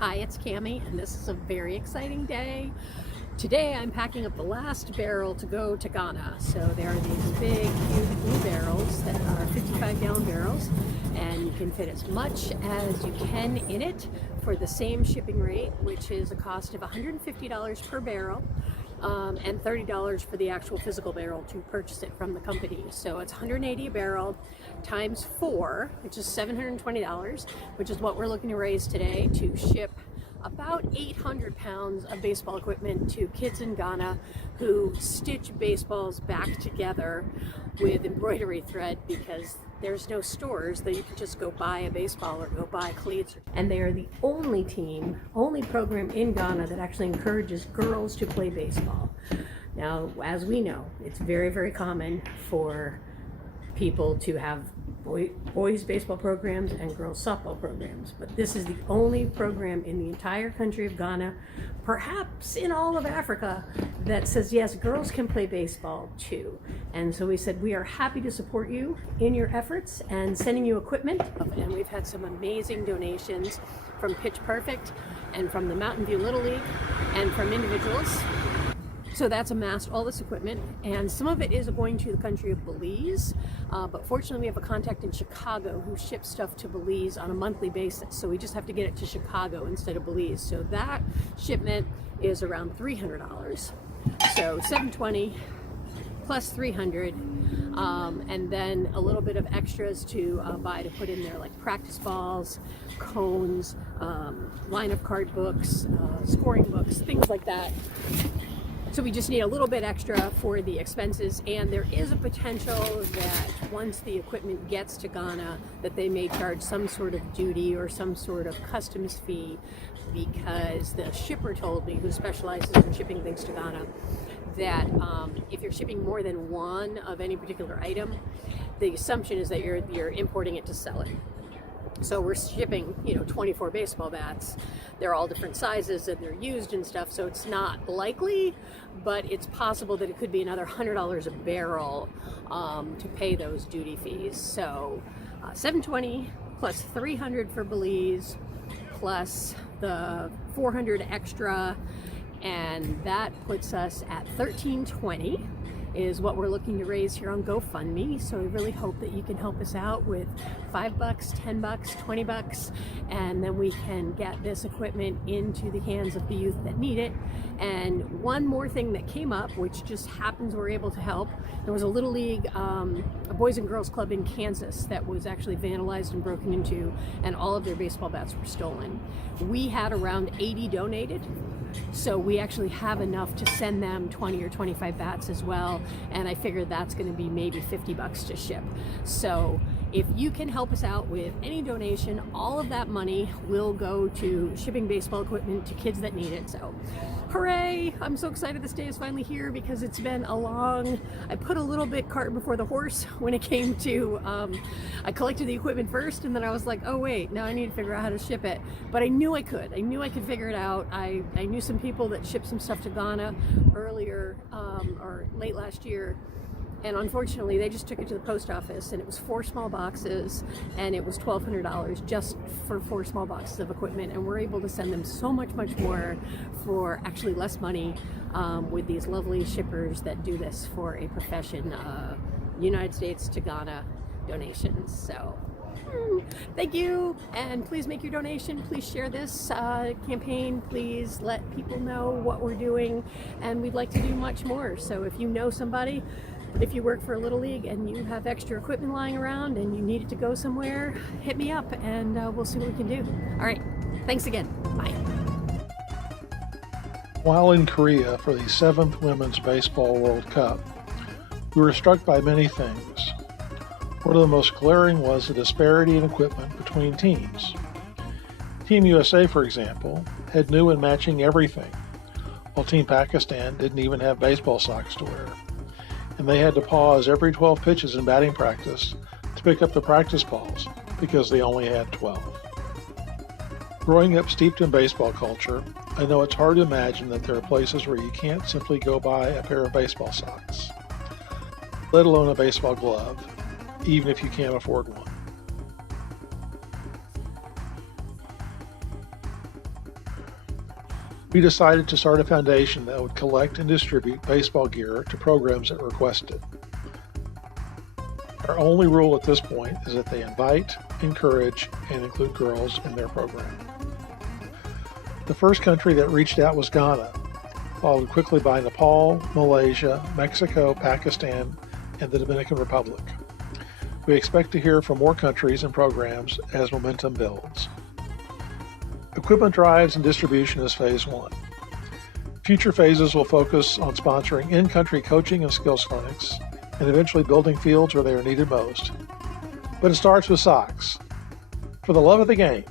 Hi, it's Cami, and this is a very exciting day. Today I'm packing up the last barrel to go to Ghana. So there are these big, huge blue barrels that are 55-gallon barrels, and you can fit as much as you can in it for the same shipping rate, which is a cost of $150 per barrel. And $30 for the actual physical barrel to purchase it from the company. So it's $180 a barrel times 4, which is $720, which is what we're looking to raise today to ship about 800 pounds of baseball equipment to kids in Ghana who stitch baseballs back together with embroidery thread, because there's no stores that you can just go buy a baseball or go buy cleats. And they are the only program in Ghana that actually encourages girls to play baseball. Now, as we know, it's very, very common for people to have boys baseball programs and girls softball programs, but this is the only program in the entire country of Ghana, perhaps in all of Africa, that says yes, girls can play baseball too. And so we said we are happy to support you in your efforts and sending you equipment. And we've had some amazing donations from Pitch Perfect and from the Mountain View Little League and from individuals. So that's amassed all this equipment, and some of it is going to the country of Belize, but fortunately we have a contact in Chicago who ships stuff to Belize on a monthly basis, so we just have to get it to Chicago instead of Belize. So that shipment is around $300. So $720 plus $300, and then a little bit of extras to buy to put in there, like practice balls, cones, line-up card books, scoring books, things like that. So we just need a little bit extra for the expenses, and there is a potential that once the equipment gets to Ghana that they may charge some sort of duty or some sort of customs fee, because the shipper told me, who specializes in shipping things to Ghana, that if you're shipping more than one of any particular item, the assumption is that you're importing it to sell it. So we're shipping, 24 baseball bats. They're all different sizes and they're used and stuff, so it's not likely, but it's possible that it could be another $100 a barrel to pay those duty fees. So $720 plus $300 for Belize, plus the $400 extra, and that puts us at $1,320. Is what we're looking to raise here on GoFundMe. So we really hope that you can help us out with $5, $10, $20, and then we can get this equipment into the hands of the youth that need it. And one more thing that came up, which just happens we're able to help, there was a Little League, a Boys and Girls Club in Kansas that was actually vandalized and broken into, and all of their baseball bats were stolen. We had around 80 donated, so we actually have enough to send them 20 or 25 bats as well, and I figured that's going to be maybe $50 to ship. So if you can help us out with any donation, all of that money will go to shipping baseball equipment to kids that need it. So hooray! I'm so excited this day is finally here, because it's been I put a little bit cart before the horse when it came to, I collected the equipment first, and then I was like, oh wait, now I need to figure out how to ship it. But I knew I could figure it out. I knew some people that shipped some stuff to Ghana earlier, or late last year, and unfortunately they just took it to the post office, and it was 4 small boxes, and it was $1,200 just for 4 small boxes of equipment, and we're able to send them so much more for actually less money, with these lovely shippers that do this for a profession, United States to Ghana donations. So thank you, and please make your donation. Please share this campaign. Please let people know what we're doing, and we'd like to do much more. So if you know somebody, if you work for a Little League and you have extra equipment lying around and you need it to go somewhere, hit me up and we'll see what we can do. All right, thanks again. Bye. While in Korea for the 7th Women's Baseball World Cup, we were struck by many things. One of the most glaring was the disparity in equipment between teams. Team USA, for example, had new and matching everything, while Team Pakistan didn't even have baseball socks to wear. And they had to pause every 12 pitches in batting practice to pick up the practice balls because they only had 12. Growing up steeped in baseball culture, I know it's hard to imagine that there are places where you can't simply go buy a pair of baseball socks, let alone a baseball glove, even if you can't afford one. we decided to start a foundation that would collect and distribute baseball gear to programs that requested. Our only rule at this point is that they invite, encourage, and include girls in their program. The first country that reached out was Ghana, followed quickly by Nepal, Malaysia, Mexico, Pakistan, and the Dominican Republic. We expect to hear from more countries and programs as momentum builds. Equipment drives and distribution is phase one. Future phases will focus on sponsoring in-country coaching and skills clinics, and eventually building fields where they are needed most. But it starts with socks. For the love of the game,